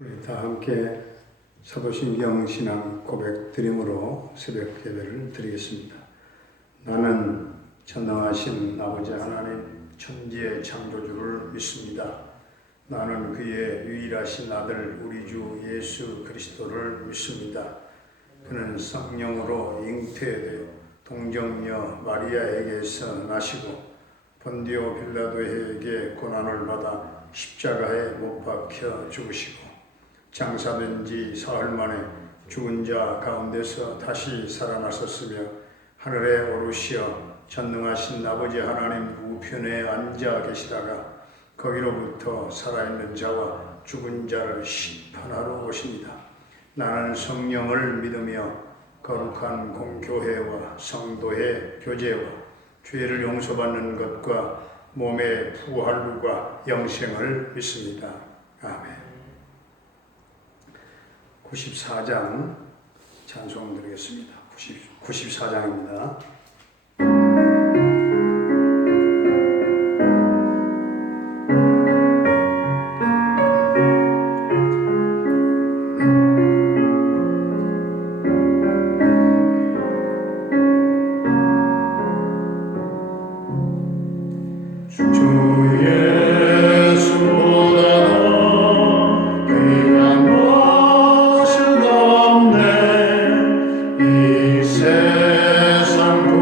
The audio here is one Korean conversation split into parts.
우리 다 함께 사도신경 신앙 고백 드림으로 새벽 예배를 드리겠습니다. 나는 전능하신 아버지 하나님 천지의 창조주를 믿습니다. 나는 그의 유일하신 아들 우리 주 예수 그리스도를 믿습니다. 그는 성령으로 잉태되어 동정녀 마리아에게서 나시고 본디오 빌라도에게 고난을 받아 십자가에 못 박혀 죽으시고 장사된 지 사흘 만에 죽은 자 가운데서 다시 살아나셨으며 하늘에 오르시어 전능하신 아버지 하나님 우편에 앉아 계시다가 거기로부터 살아있는 자와 죽은 자를 심판하러 오십니다. 나는 성령을 믿으며 거룩한 공교회와 성도의 교제와 죄를 용서받는 것과 몸의 부활과 영생을 믿습니다. 아멘. 94장 찬송 드리겠습니다. 94장입니다. 세상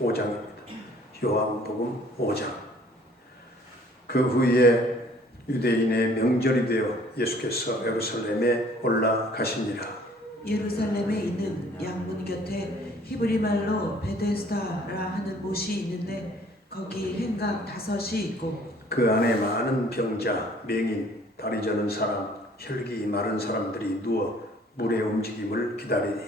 15장입니다. 요한복음 5장. 그 후에 유대인의 명절이 되어 예수께서 예루살렘에 올라가시니라. 예루살렘에 있는 양문 곁에 히브리 말로 베데스다라 하는 못이 있는데 거기 행각 5이 있고 그 안에 많은 병자, 맹인, 다리 저는 사람, 혈기 마른 사람들이 누워 물의 움직임을 기다리니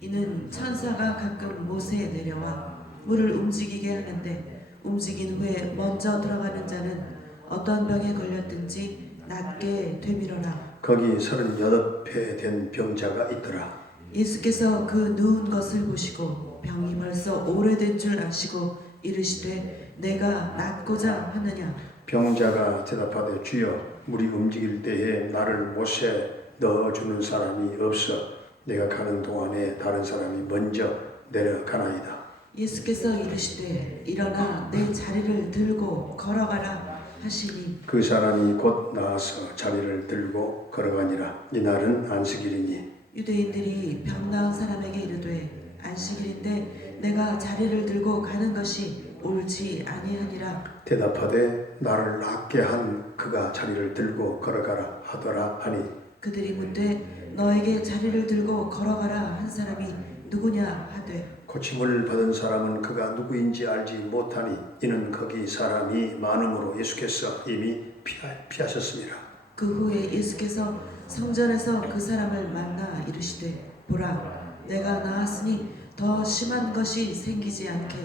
이는 천사가 가끔 못에 내려와 물을 움직이게 하는데 움직인 후에 먼저 들어가는 자는 어떤 병에 걸렸든지 낫게 되밀어라. 거기 38회 된 병자가 있더라. 예수께서 그 누운 것을 보시고 병이 벌써 오래된 줄 아시고 이르시되 내가 낫고자 하느냐. 병자가 대답하되 주여 물이 움직일 때에 나를 못에 넣어주는 사람이 없어 내가 가는 동안에 다른 사람이 먼저 내려가나이다. 예수께서 이르시되 일어나 내 자리를 들고 걸어가라 하시니 그 사람이 곧 나와서 자리를 들고 걸어가니라. 이날은 안식일이니 유대인들이 병 나은 사람에게 이르되 안식일인데 내가 자리를 들고 가는 것이 옳지 아니하니라. 대답하되 나를 낫게 한 그가 자리를 들고 걸어가라 하더라 하니 그들이 묻되 너에게 자리를 들고 걸어가라 한 사람이 누구냐 하되 고침을 받은 사람은 그가 누구인지 알지 못하니 이는 거기 사람이 많음으로 예수께서 이미 피하셨습니다. 그 후에 예수께서 성전에서 그 사람을 만나 이르시되 보라 내가 나았으니 더 심한 것이 생기지 않게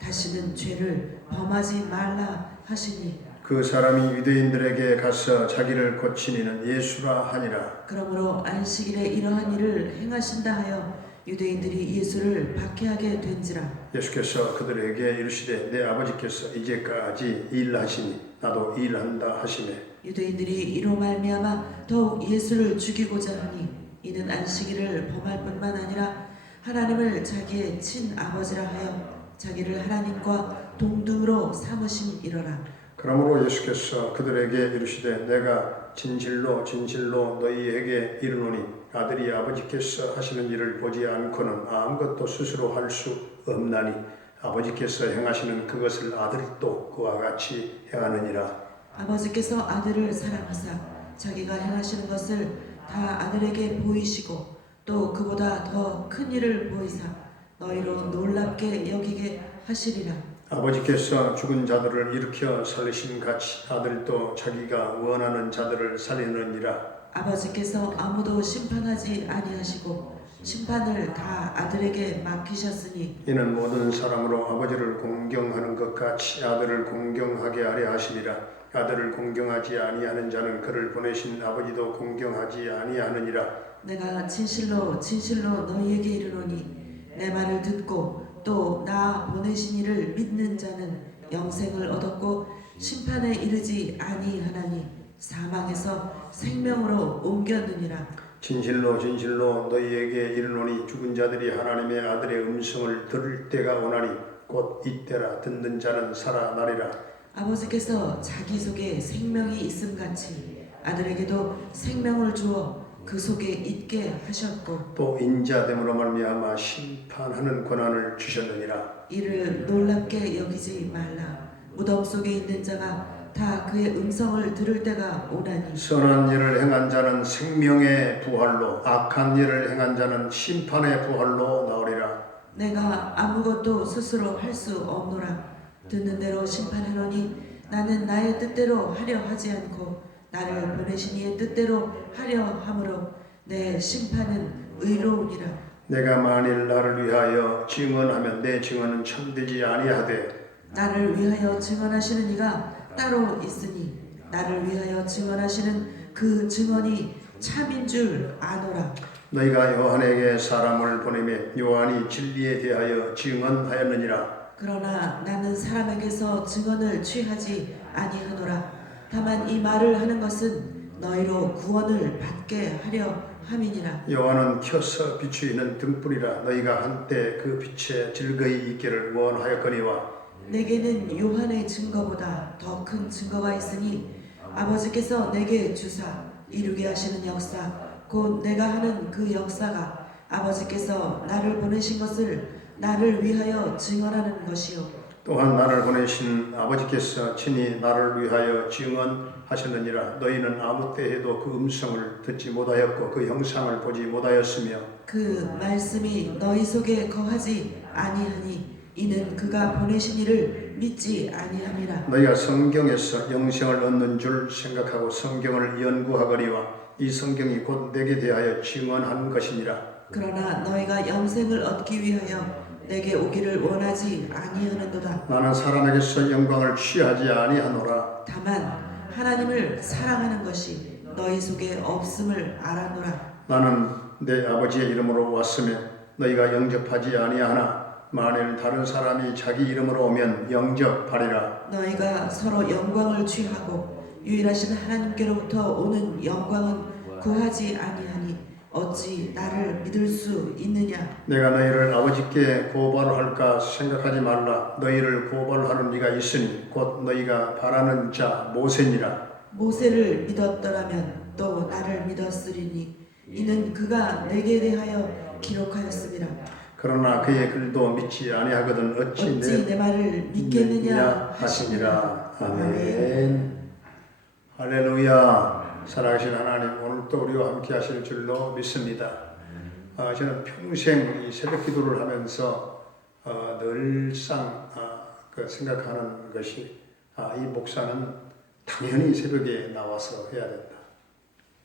다시는 죄를 범하지 말라 하시니 그 사람이 유대인들에게 가서 자기를 고치니는 예수라 하니라. 그러므로 안식일에 이러한 일을 행하신다 하여 유대인들이 예수를 박해하게 된지라. 예수께서 그들에게 이르시되 내 아버지께서 이제까지 일하시니 나도 일한다 하시매 유대인들이 이로 말미암아 더욱 예수를 죽이고자 하니 이는 안식일을 범할 뿐만 아니라 하나님을 자기의 친아버지라 하여 자기를 하나님과 동등으로 삼으심이로라. 그러므로 예수께서 그들에게 이르시되 내가 진실로 진실로 너희에게 이르노니 아들이 아버지께서 하시는 일을 보지 않고는 아무것도 스스로 할 수 없나니 아버지께서 행하시는 그것을 아들도 그와 같이 행하느니라. 아버지께서 아들을 사랑하사 자기가 행하시는 것을 다 아들에게 보이시고 또 그보다 더 큰 일을 보이사 너희로 놀랍게 여기게 하시리라. 아버지께서 죽은 자들을 일으켜 살리신 같이 아들도 자기가 원하는 자들을 살리느니라. 아버지께서 아무도 심판하지 아니하시고 심판을 다 아들에게 맡기셨으니 이는 모든 사람으로 아버지를 공경하는 것 같이 아들을 공경하게 하려 하시니라. 아들을 공경하지 아니하는 자는 그를 보내신 아버지도 공경하지 아니하느니라. 내가 진실로 진실로 너희에게 이르노니 내 말을 듣고 또 나 보내신 이를 믿는 자는 영생을 얻었고 심판에 이르지 아니하나니 사망에서 생명으로 옮겼느니라. 진실로 진실로 너희에게 이르노니 죽은 자들이 하나님의 아들의 음성을 들을 때가 오나니 곧 이때라. 듣는 자는 살아나리라. 아버지께서 자기 속에 생명이 있음같이 아들에게도 생명을 주어 그 속에 있게 하셨고 또 인자됨으로 말미암아 심판하는 권한을 주셨느니라. 이를 놀랍게 여기지 말라. 무덤 속에 있는 자가 다 그의 음성을 들을 때가 오나니 선한 일을 행한 자는 생명의 부활로 악한 일을 행한 자는 심판의 부활로 나오리라. 내가 아무것도 스스로 할 수 없노라. 듣는 대로 심판하노니 나는 나의 뜻대로 하려 하지 않고 나를 보내신 이의 뜻대로 하려 함으로 내 심판은 의로우니라. 내가 만일 나를 위하여 증언하면 내 증언은 참되지 아니하되 나를 위하여 증언하시는 이가 따로 있으니 나를 위하여 증언하시는 그 증언이 참인 줄 아노라. 너희가 요한에게 사람을 보내매 요한이 진리에 대하여 증언하였느니라. 그러나 나는 사람에게서 증언을 취하지 아니하노라. 다만 이 말을 하는 것은 너희로 구원을 받게 하려 함이니라. 요한은 켜서 비추이는 등불이라. 너희가 한때 그 빛에 즐거이 있기를 원하였거니와 내게는 요한의 증거보다 더 큰 증거가 있으니 아버지께서 내게 주사 이루게 하시는 역사 곧 내가 하는 그 역사가 아버지께서 나를 보내신 것을 나를 위하여 증언하는 것이요 또한 나를 보내신 아버지께서 친히 나를 위하여 증언하셨느니라. 너희는 아무 때에도 그 음성을 듣지 못하였고 그 형상을 보지 못하였으며 그 말씀이 너희 속에 거하지 아니하니 이는 그가 보내신 이를 믿지 아니함이라. 너희가 성경에서 영생을 얻는 줄 생각하고 성경을 연구하거니와 이 성경이 곧 내게 대하여 증언한 것이니라. 그러나 너희가 영생을 얻기 위하여 내게 오기를 원하지 아니하는도다. 나는 사람에게서 영광을 취하지 아니하노라. 다만 하나님을 사랑하는 것이 너희 속에 없음을 알아노라. 나는 내 아버지의 이름으로 왔으며 너희가 영접하지 아니하나 만일 다른 사람이 자기 이름으로 오면 영접하리라. 너희가 서로 영광을 취하고 유일하신 하나님께로부터 오는 영광은 구하지 아니하니 어찌 나를 믿을 수 있느냐. 내가 너희를 아버지께 고발할까 생각하지 말라. 너희를 고발하는 이가 있으니 곧 너희가 바라는 자 모세니라. 모세를 믿었더라면 또 나를 믿었으리니 이는 그가 내게 대하여 기록하였음이라. 그러나 그의 글도 믿지 아니하거든 어찌 내 말을 믿겠느냐 하시니라. 아멘. 할렐루야. 살아계신 하나님, 오늘 또 우리와 함께 하실 줄로 믿습니다. 저는 평생 이 새벽 기도를 하면서 늘상 생각하는 것이 이 목사는 당연히 새벽에 나와서 해야 된다.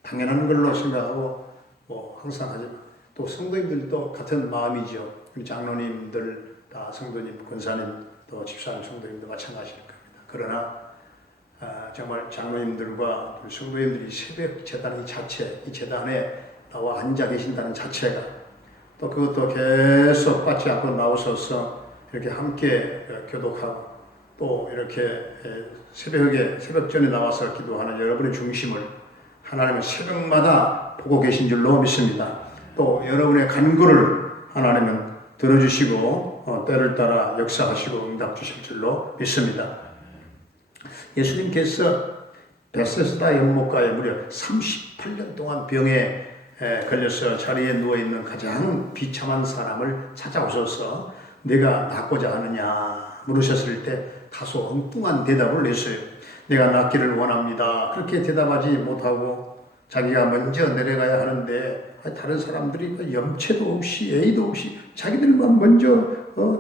당연한 걸로 생각하고 항상 하지만 또 성도님들도 같은 마음이죠. 우리 장로님들 다 성도님, 권사님, 또 집사님, 성도님도 마찬가지일 겁니다. 그러나 정말 장로님들과 성도님들이 새벽 재단 이 자체, 이 재단에 나와 앉아 계신다는 자체가 또 그것도 계속 빠지 않고 나오셔서 이렇게 함께 교독하고 또 이렇게 새벽 전에 나와서 기도하는 여러분의 중심을 하나님은 새벽마다 보고 계신 줄로 믿습니다. 또 여러분의 간구를 하나님은 들어주시고 때를 따라 역사하시고 응답 주실 줄로 믿습니다. 예수님께서 베세스다 연못가에 무려 38년 동안 병에 걸려서 자리에 누워있는 가장 비참한 사람을 찾아오셔서 내가 낫고자 하느냐 물으셨을 때 다소 엉뚱한 대답을 했어요. 내가 낫기를 원합니다. 그렇게 대답하지 못하고 자기가 먼저 내려가야 하는데 다른 사람들이 염체도 없이 애도 없이 자기들만 먼저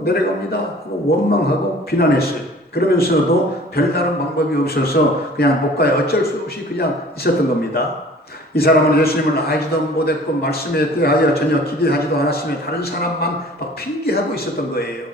내려갑니다 하고 원망하고 비난했어요. 그러면서도 별다른 방법이 없어서 그냥 못 가요. 어쩔 수 없이 그냥 있었던 겁니다. 이 사람은 예수님을 알지도 못했고 말씀에 대하여 전혀 기대하지도 않았으며 다른 사람만 막 핑계하고 있었던 거예요.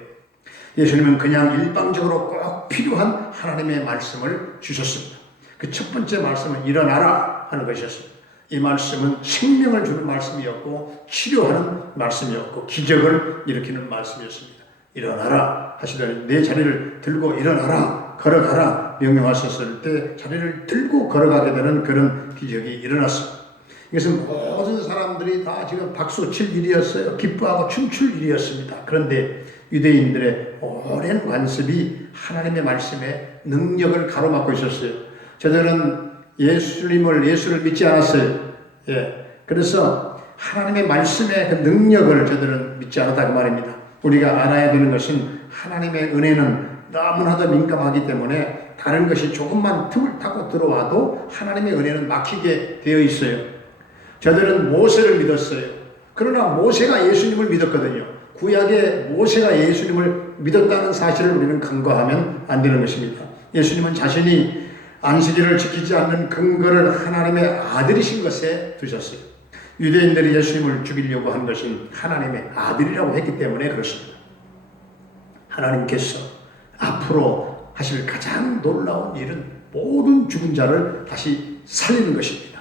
예수님은 그냥 일방적으로 꼭 필요한 하나님의 말씀을 주셨습니다. 그 첫 번째 말씀은 일어나라 하는 것이었습니다. 이 말씀은 생명을 주는 말씀이었고 치료하는 말씀이었고 기적을 일으키는 말씀이었습니다. 일어나라 하시더니 내 자리를 들고 일어나라 걸어가라 명령하셨을 때 자리를 들고 걸어가게 되는 그런 기적이 일어났습니다. 이것은 모든 사람들이 다 지금 박수 칠 일이었어요. 기뻐하고 춤출 일이었습니다. 그런데 유대인들의 오랜 관습이 하나님의 말씀에 능력을 가로막고 있었어요. 저들은 예수를 믿지 않았어요. 그래서 하나님의 말씀의 그 능력을 저들은 믿지 않았다 그 말입니다. 우리가 알아야 되는 것은 하나님의 은혜는 너무나도 민감하기 때문에 다른 것이 조금만 틈을 타고 들어와도 하나님의 은혜는 막히게 되어 있어요. 저들은 모세를 믿었어요. 그러나 모세가 예수님을 믿었거든요. 구약의 모세가 예수님을 믿었다는 사실을 우리는 간과하면 안 되는 것입니다. 예수님은 자신이 안식일을 지키지 않는 근거를 하나님의 아들이신 것에 두셨어요. 유대인들이 예수님을 죽이려고 한 것은 하나님의 아들이라고 했기 때문에 그렇습니다. 하나님께서 앞으로 하실 가장 놀라운 일은 모든 죽은 자를 다시 살리는 것입니다.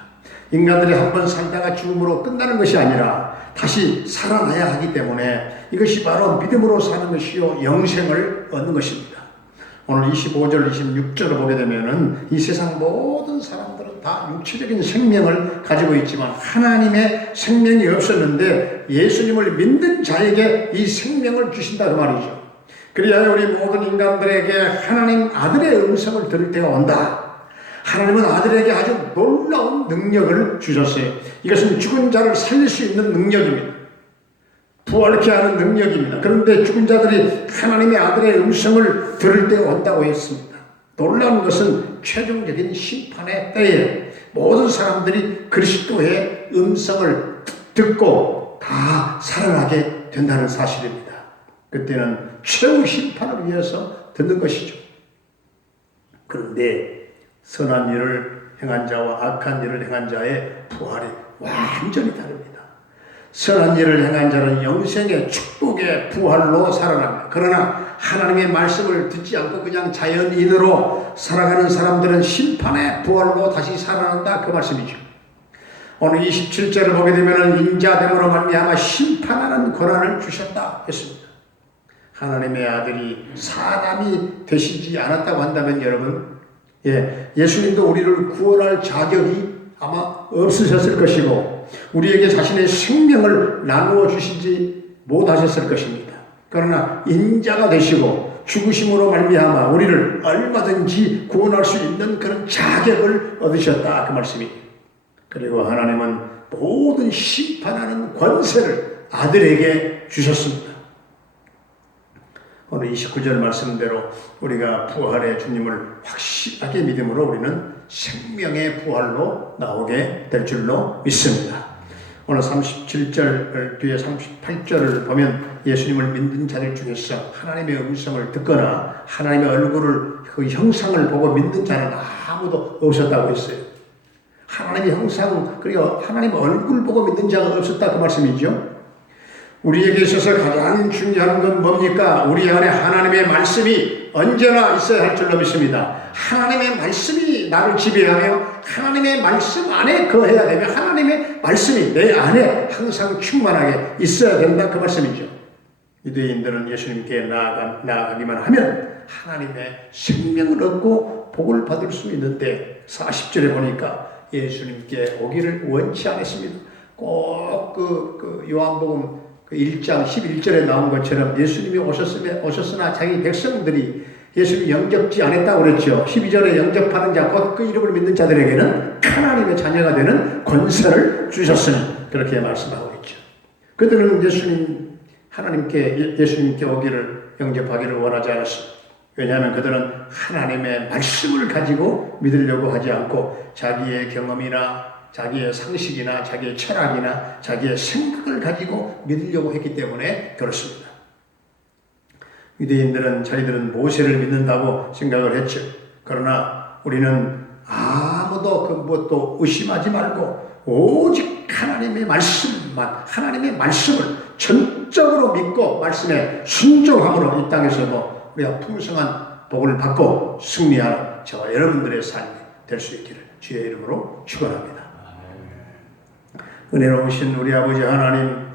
인간들이 한번 살다가 죽음으로 끝나는 것이 아니라 다시 살아나야 하기 때문에 이것이 바로 믿음으로 사는 것이요 영생을 얻는 것입니다. 오늘 25절, 26절을 보게 되면은 이 세상 모든 사람들은 다 육체적인 생명을 가지고 있지만 하나님의 생명이 없었는데 예수님을 믿는 자에게 이 생명을 주신다 그 말이죠. 그래야 우리 모든 인간들에게 하나님 아들의 음성을 들을 때가 온다. 하나님은 아들에게 아주 놀라운 능력을 주셨어요. 이것은 죽은 자를 살릴 수 있는 능력입니다. 부활케 하는 능력입니다. 그런데 죽은 자들이 하나님의 아들의 음성을 들을 때 온다고 했습니다. 놀라운 것은 최종적인 심판의 때에 모든 사람들이 그리스도의 음성을 듣고 다 살아나게 된다는 사실입니다. 그때는 최후 심판을 위해서 듣는 것이죠. 그런데 선한 일을 행한 자와 악한 일을 행한 자의 부활이 완전히 다릅니다. 선한 일을 행한 자는 영생의 축복의 부활로 살아납니다. 그러나 하나님의 말씀을 듣지 않고 그냥 자연인으로 살아가는 사람들은 심판의 부활로 다시 살아난다, 그 말씀이죠. 오늘 27절을 보게 되면 인자됨으로 말미암아 심판하는 권한을 주셨다 했습니다. 하나님의 아들이 사람이 되시지 않았다고 한다면 여러분, 예수님도 우리를 구원할 자격이 아마 없으셨을 것이고 우리에게 자신의 생명을 나누어 주시지 못하셨을 것입니다. 그러나 인자가 되시고 죽으심으로 말미암아 우리를 얼마든지 구원할 수 있는 그런 자격을 얻으셨다, 그 말씀이에요. 그리고 하나님은 모든 심판하는 권세를 아들에게 주셨습니다. 오늘 29절 말씀대로 우리가 부활의 주님을 확실하게 믿음으로 우리는 생명의 부활로 나오게 될 줄로 믿습니다. 오늘 37절 뒤에 38절을 보면 예수님을 믿는 자들 중에서 하나님의 음성을 듣거나 하나님의 얼굴을 그 형상을 보고 믿는 자는 아무도 없었다고 했어요. 하나님의 형상 그리고 하나님의 얼굴 보고 믿는 자가 없었다, 그 말씀이죠. 우리에게 있어서 가장 중요한 건 뭡니까? 우리 안에 하나님의 말씀이 언제나 있어야 할 줄로 믿습니다. 하나님의 말씀이 나를 지배하며 하나님의 말씀 안에 거해야 되며 하나님의 말씀이 내 안에 항상 충만하게 있어야 된다, 그 말씀이죠. 유대인들은 예수님께 나아가기만 하면 하나님의 생명을 얻고 복을 받을 수 있는데 40절에 보니까 예수님께 오기를 원치 않았습니다. 꼭 요한복음 1장 11절에 나온 것처럼 예수님이 오셨으나 자기 백성들이 예수님 영접지 않았다고 그랬죠. 12절에 영접하는 자, 곧 그 이름을 믿는 자들에게는 하나님의 자녀가 되는 권세를 주셨으니 그렇게 말씀하고 있죠. 그들은 예수님께 오기를 영접하기를 원하지 않았습니다. 왜냐하면 그들은 하나님의 말씀을 가지고 믿으려고 하지 않고 자기의 경험이나 자기의 상식이나 자기의 철학이나 자기의 생각을 가지고 믿으려고 했기 때문에 그렇습니다. 유대인들은 자기들은 모세를 믿는다고 생각을 했죠. 그러나 우리는 아무도 그것도 의심하지 말고 오직 하나님의 말씀만, 하나님의 말씀을 전적으로 믿고 말씀에 순종함으로 이 땅에서도 우리가 풍성한 복을 받고 승리하는 저와 여러분들의 삶이 될 수 있기를 주의 이름으로 축원합니다. 은혜로우신 우리 아버지 하나님,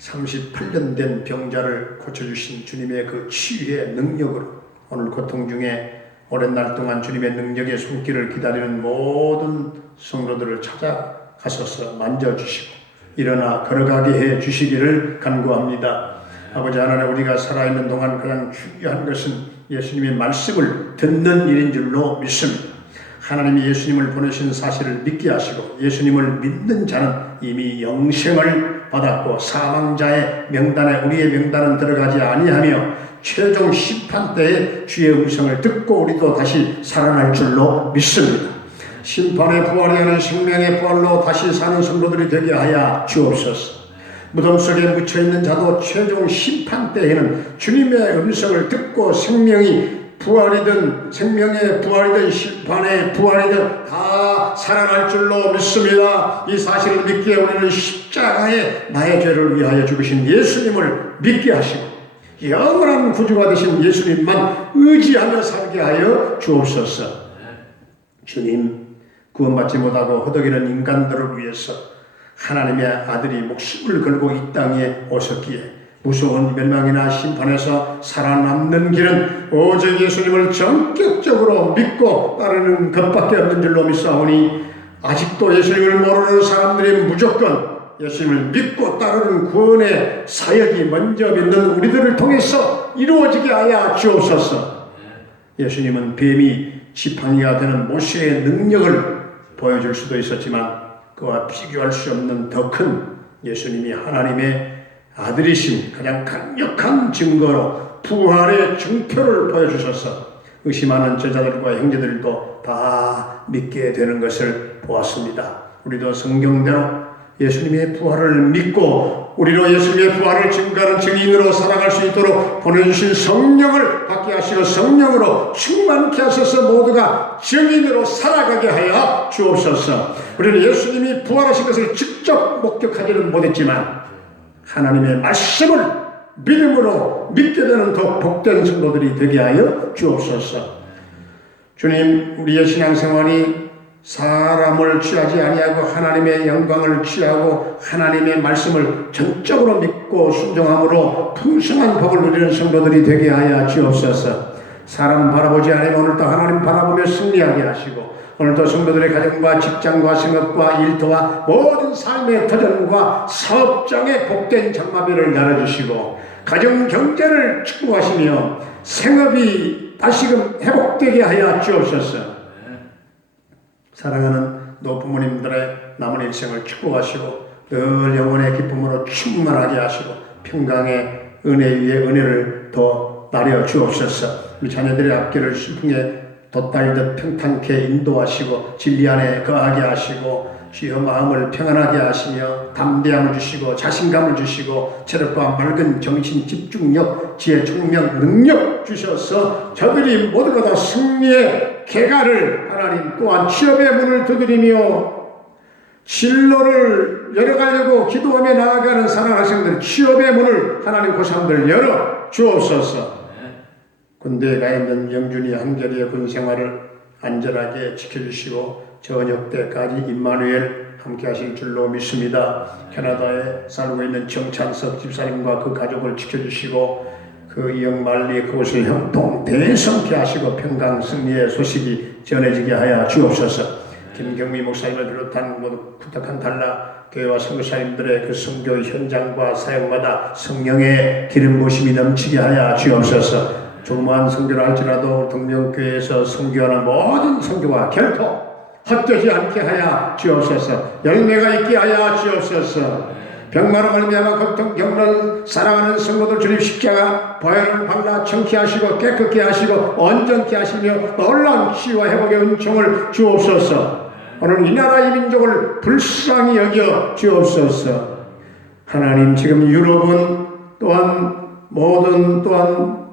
38년 된 병자를 고쳐주신 주님의 그 치유의 능력으로 오늘 고통 중에 오랜 날 동안 주님의 능력의 손길을 기다리는 모든 성도들을 찾아가셔서 만져주시고 일어나 걸어가게 해 주시기를 간구합니다. 아버지 하나님, 우리가 살아있는 동안 가장 중요한 것은 예수님의 말씀을 듣는 일인 줄로 믿습니다. 하나님이 예수님을 보내신 사실을 믿게 하시고 예수님을 믿는 자는 이미 영생을 받았고 사망자의 명단에 우리의 명단은 들어가지 아니하며 최종 심판 때에 주의 음성을 듣고 우리도 다시 살아날 줄로 믿습니다. 심판의 부활이 아닌 생명의 부활로 다시 사는 성도들이 되게 하여 주옵소서. 무덤 속에 묻혀있는 자도 최종 심판 때에는 주님의 음성을 듣고 생명의 부활이든 심판의 부활이든 다 살아날 줄로 믿습니다. 이 사실을 믿기에 우리는 십자가에 나의 죄를 위하여 죽으신 예수님을 믿게 하시고 영원한 구주가 되신 예수님만 의지하며 살게 하여 주옵소서. 주님, 구원받지 못하고 허덕이는 인간들을 위해서 하나님의 아들이 목숨을 걸고 이 땅에 오셨기에 무서운 멸망이나 심판에서 살아남는 길은 오직 예수님을 전격적으로 믿고 따르는 것밖에 없는 줄로 믿사오니 아직도 예수님을 모르는 사람들이 무조건 예수님을 믿고 따르는 구원의 사역이 먼저 믿는 우리들을 통해서 이루어지게 하여 주옵소서. 예수님은 뱀이 지팡이가 되는 모세의 능력을 보여줄 수도 있었지만 그와 비교할 수 없는 더 큰 예수님이 하나님의 아들이심 가장 강력한 증거로 부활의 증표를 보여주셔서 의심하는 제자들과 형제들도 다 믿게 되는 것을 보았습니다. 우리도 성경대로 예수님의 부활을 믿고 우리로 예수님의 부활을 증거하는 증인으로 살아갈 수 있도록 보내주신 성령을 받게 하시고 성령으로 충만케 하셔서 모두가 증인으로 살아가게 하여 주옵소서. 우리는 예수님이 부활하신 것을 직접 목격하지는 못했지만 하나님의 말씀을 믿음으로 믿게 되는 더 복된 성도들이 되게 하여 주옵소서. 주님, 우리의 신앙생활이 사람을 취하지 아니하고 하나님의 영광을 취하고 하나님의 말씀을 전적으로 믿고 순종함으로 풍성한 복을 누리는 성도들이 되게 하여 주옵소서. 사람 바라보지 아니하고 오늘도 하나님 바라보며 승리하게 하시고 오늘도 성도들의 가정과 직장과 생업과 일터와 모든 삶의 터전과 사업장의 복된 장마비를 열어주시고 가정 경제를 축복하시며 생업이 다시금 회복되게 하여 주옵소서. 사랑하는 노부모님들의 남은 일생을 축복하시고 늘 영혼의 기쁨으로 충만하게 하시고 평강의 은혜 위에 은혜를 더 나려 주옵소서. 우리 자녀들의 앞길을 순풍에 돛달듯 평탄케 인도하시고 진리 안에 거하게 하시고 주여 마음을 평안하게 하시며 담대함을 주시고 자신감을 주시고 체력과 맑은 정신 집중력 지혜 총명 능력 주셔서 저들이 모두가 다 승리의 개가를 하나님 또한 취업의 문을 두드리며 진로를 열어가려고 기도하며 나아가는 사랑하는 성도들 취업의 문을 하나님 고삼들 열어 주옵소서. 군대에 가 있는 영준이 한결이의 군생활을 안전하게 지켜주시고 저녁 때까지 임마누엘 함께 하실 줄로 믿습니다. 캐나다에 살고 있는 정찬석 집사님과 그 가족을 지켜주시고 그 영만리 그곳을 형통 대성케 하시고 평강 승리의 소식이 전해지게 하여 주옵소서. 김경미 목사님을 비롯한 모두 부탁한 달라 교회와 선교사님들의 그 선교 현장과 사역마다 성령의 기름 부으심이 넘치게 하여 주옵소서. 조그마한 선교를 할지라도 동명교회에서 선교하는 모든 선교가 결코 헛되지 않게 하여 주옵소서. 열매가 있게 하여 주옵소서. 병마로 말미암아 고통 겪는 사랑하는 성도들 주님 십자가 보혈을 발라 청케하시고 깨끗게 하시고 온전케 하시며 놀라운 치유와 회복의 은총을 주옵소서. 오늘 이 나라 이 민족을 불쌍히 여겨 주옵소서. 하나님 지금 유럽은 또한 모든 또한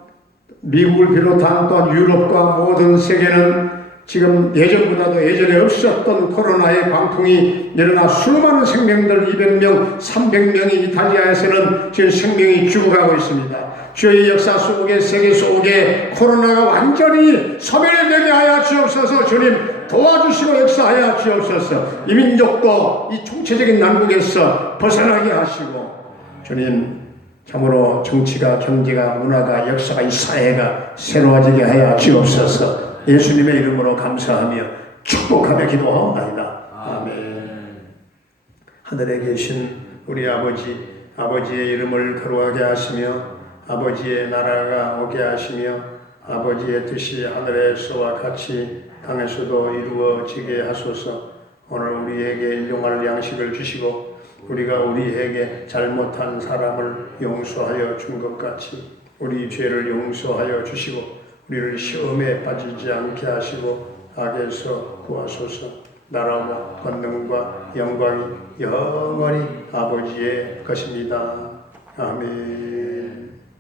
미국을 비롯한 또한 유럽과 모든 세계는 지금 예전보다도 예전에 없었던 코로나의 광풍이 일어나 수많은 생명들 200명, 300명이 이탈리아에서는 지금 생명이 죽어가고 있습니다. 주의 역사 속에 세계 속에 코로나가 완전히 소멸되게 하여 주옵소서. 주님 도와주시고 역사하여 주옵소서. 이 민족도 이 총체적인 난국에서 벗어나게 하시고 주님 참으로 정치가 경제가 문화가 역사가 이 사회가 새로워지게 하여 주옵소서. 예수님의 이름으로 감사하며 축복하며 기도하옵나이다. 아멘. 하늘에 계신 우리 아버지의 이름을 거룩하게 하시며 아버지의 나라가 오게 하시며 아버지의 뜻이 하늘에서와 같이 땅에서도 이루어지게 하소서. 오늘 우리에게 일용할 양식을 주시고 우리가 우리에게 잘못한 사람을 용서하여 준 것 같이 우리 죄를 용서하여 주시고 우리를 시험에 빠지지 않게 하시고 악에서 구하소서. 나라와 권능과 영광이 영원히 아버지의 것입니다. 아멘.